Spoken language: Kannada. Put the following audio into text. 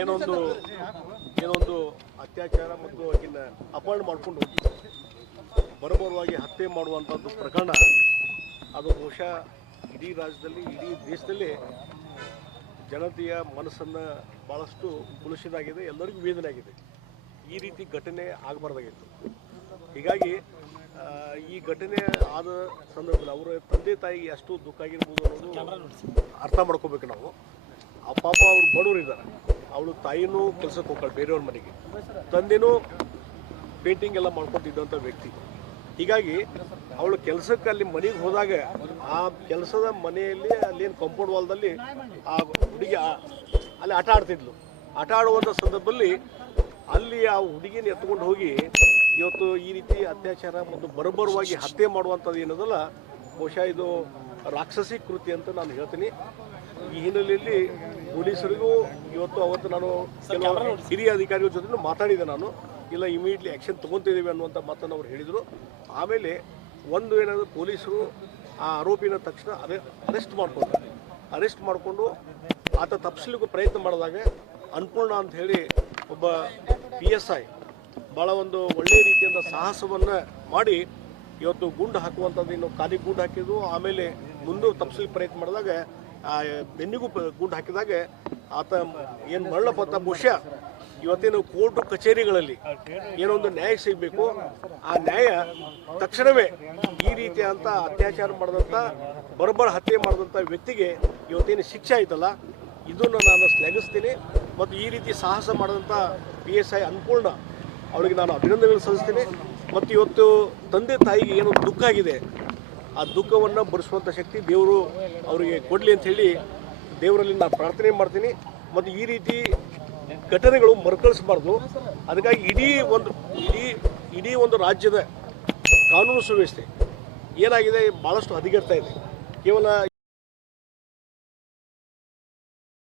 ಏನೊಂದು ಅತ್ಯಾಚಾರ ಮತ್ತು ಆಕಿನ ಅಪಹರಣ ಮಾಡಿಕೊಂಡು ಬರಬರವಾಗಿ ಹತ್ಯೆ ಮಾಡುವಂಥದ್ದು ಪ್ರಕರಣ ಅದು ಬಹುಶಃ ಇಡೀ ರಾಜ್ಯದಲ್ಲಿ ಇಡೀ ದೇಶದಲ್ಲಿ ಜನತೆಯ ಮನಸ್ಸನ್ನು ಭಾಳಷ್ಟು ಕುಲುಷಿದಾಗಿದೆ, ಎಲ್ಲರಿಗೂ ವೇದನೆ ಆಗಿದೆ. ಈ ರೀತಿ ಘಟನೆ ಆಗಬಾರ್ದಾಗಿತ್ತು. ಹೀಗಾಗಿ ಈ ಘಟನೆ ಆದ ಸಂದರ್ಭದಲ್ಲಿ ಅವರ ತಂದೆ ತಾಯಿಗೆ ಎಷ್ಟು ದುಃಖ ಆಗಿರ್ಬೋದು ಅನ್ನೋದು ಅರ್ಥ ಮಾಡ್ಕೋಬೇಕು ನಾವು. ಆ ಪಾಪ ಅವ್ರು ಬಡವರು ಇದ್ದಾರೆ, ಅವಳು ತಾಯಿನೂ ಕೆಲಸಕ್ಕೆ ಹೋಗ್ತಾಳೆ ಬೇರೆಯವ್ರ ಮನೆಗೆ, ತಂದೆನೂ ಪೇಂಟಿಂಗ್ ಎಲ್ಲ ಮಾಡ್ಕೊತಿದ್ದಂಥ ವ್ಯಕ್ತಿ. ಹೀಗಾಗಿ ಅವಳು ಕೆಲಸಕ್ಕೆ ಅಲ್ಲಿ ಮನೆಗೆ ಹೋದಾಗ ಆ ಕೆಲಸದ ಮನೆಯಲ್ಲಿ ಅಲ್ಲೇನು ಕಾಂಪೌಂಡ್ ವಾಲ್ದಲ್ಲಿ ಆ ಹುಡುಗಿ ಅಲ್ಲಿ ಆಟ ಆಡ್ತಿದ್ಲು. ಆಟ ಆಡುವಂಥ ಸಂದರ್ಭದಲ್ಲಿ ಅಲ್ಲಿ ಆ ಹುಡುಗಿನ ಎತ್ಕೊಂಡು ಹೋಗಿ ಇವತ್ತು ಈ ರೀತಿ ಅತ್ಯಾಚಾರ ಮತ್ತು ಬರಬರವಾಗಿ ಹತ್ಯೆ ಮಾಡುವಂಥದ್ದು ಏನದಲ್ಲ, ಬಹುಶಃ ಇದು ರಾಕ್ಷಸಿ ಕೃತಿ ಅಂತ ನಾನು ಹೇಳ್ತೀನಿ. ಈ ಹಿನ್ನೆಲೆಯಲ್ಲಿ ಪೊಲೀಸರಿಗೂ ಅವತ್ತು ನಾನು ಕೆಲವು ಹಿರಿಯ ಅಧಿಕಾರಿಗಳ ಜೊತೆ ಮಾತಾಡಿದೆ. ನಾನು ಇಲ್ಲ ಇಮಿಡಿಯೇಟ್ಲಿ ಆ್ಯಕ್ಷನ್ ತೊಗೊತಿದ್ದೀವಿ ಅನ್ನುವಂಥ ಮಾತನ್ನು ಅವ್ರು ಹೇಳಿದರು. ಆಮೇಲೆ ಏನಾದರೂ ಪೊಲೀಸರು ಆ ಆರೋಪಿನ ತಕ್ಷಣ ಅರೆಸ್ಟ್ ಮಾಡಿಕೊಂಡು ಆತ ತಪ್ಪಿಸ್ಲಿಕ್ಕೂ ಪ್ರಯತ್ನ ಮಾಡಿದಾಗ ಅನ್ಪೂರ್ಣ ಅಂತ ಹೇಳಿ ಒಬ್ಬ PSI ಭಾಳ ಒಂದು ಒಳ್ಳೆಯ ರೀತಿಯಿಂದ ಸಾಹಸವನ್ನು ಮಾಡಿ ಇವತ್ತು ಗುಂಡು ಹಾಕುವಂಥದ್ದು, ಇನ್ನು ಕಾಲಿಗೆ ಗುಂಡು ಹಾಕಿದ್ದು, ಆಮೇಲೆ ಮುಂದೆ ತಪ್ಪಿಸ್ಲಿಕ್ಕೆ ಪ್ರಯತ್ನ ಮಾಡಿದಾಗ ಬೆನ್ನಿಗೂ ಗುಂಡು ಹಾಕಿದಾಗ ಆತ ಏನು ಮರಳಪತ್ತ ಬಹುಶಃ ಇವತ್ತೇನು ಕೋರ್ಟು ಕಚೇರಿಗಳಲ್ಲಿ ಏನೊಂದು ನ್ಯಾಯ ಸಿಗಬೇಕು, ಆ ನ್ಯಾಯ ತಕ್ಷಣವೇ ಈ ರೀತಿಯಾದಂಥ ಅತ್ಯಾಚಾರ ಮಾಡಿದಂಥ ಬರಬರ ಹತ್ಯೆ ಮಾಡಿದಂಥ ವ್ಯಕ್ತಿಗೆ ಇವತ್ತೇನು ಶಿಕ್ಷೆ ಆಯ್ತಲ್ಲ, ಇದನ್ನು ನಾನು ಶ್ಲಾಘಿಸ್ತೀನಿ. ಮತ್ತು ಈ ರೀತಿ ಸಾಹಸ ಮಾಡಿದಂಥ PSI ಅನ್ಪೂರ್ಣ ಅವಳಿಗೆ ನಾನು ಅಭಿನಂದನೆಗಳು ಸಲ್ಲಿಸ್ತೀನಿ. ಮತ್ತು ಇವತ್ತು ತಂದೆ ತಾಯಿಗೆ ಏನು ದುಃಖ ಆಗಿದೆ, ಆ ದುಃಖವನ್ನು ಭರಿಸುವಂಥ ಶಕ್ತಿ ದೇವರು ಅವರಿಗೆ ಕೊಡಲಿ ಅಂಥೇಳಿ ದೇವರಲ್ಲಿ ನಾನು ಪ್ರಾರ್ಥನೆ ಮಾಡ್ತೀನಿ. ಮತ್ತು ಈ ರೀತಿ ಘಟನೆಗಳು ಮರುಕಳಿಸಬಾರ್ದು. ಅದಕ್ಕಾಗಿ ಇಡೀ ಒಂದು ರಾಜ್ಯದ ಕಾನೂನು ಸುವ್ಯವಸ್ಥೆ ಏನಾಗಿದೆ ಭಾಳಷ್ಟು ಹದಗೆಡ್ತಾ ಇದೆ. ಕೇವಲ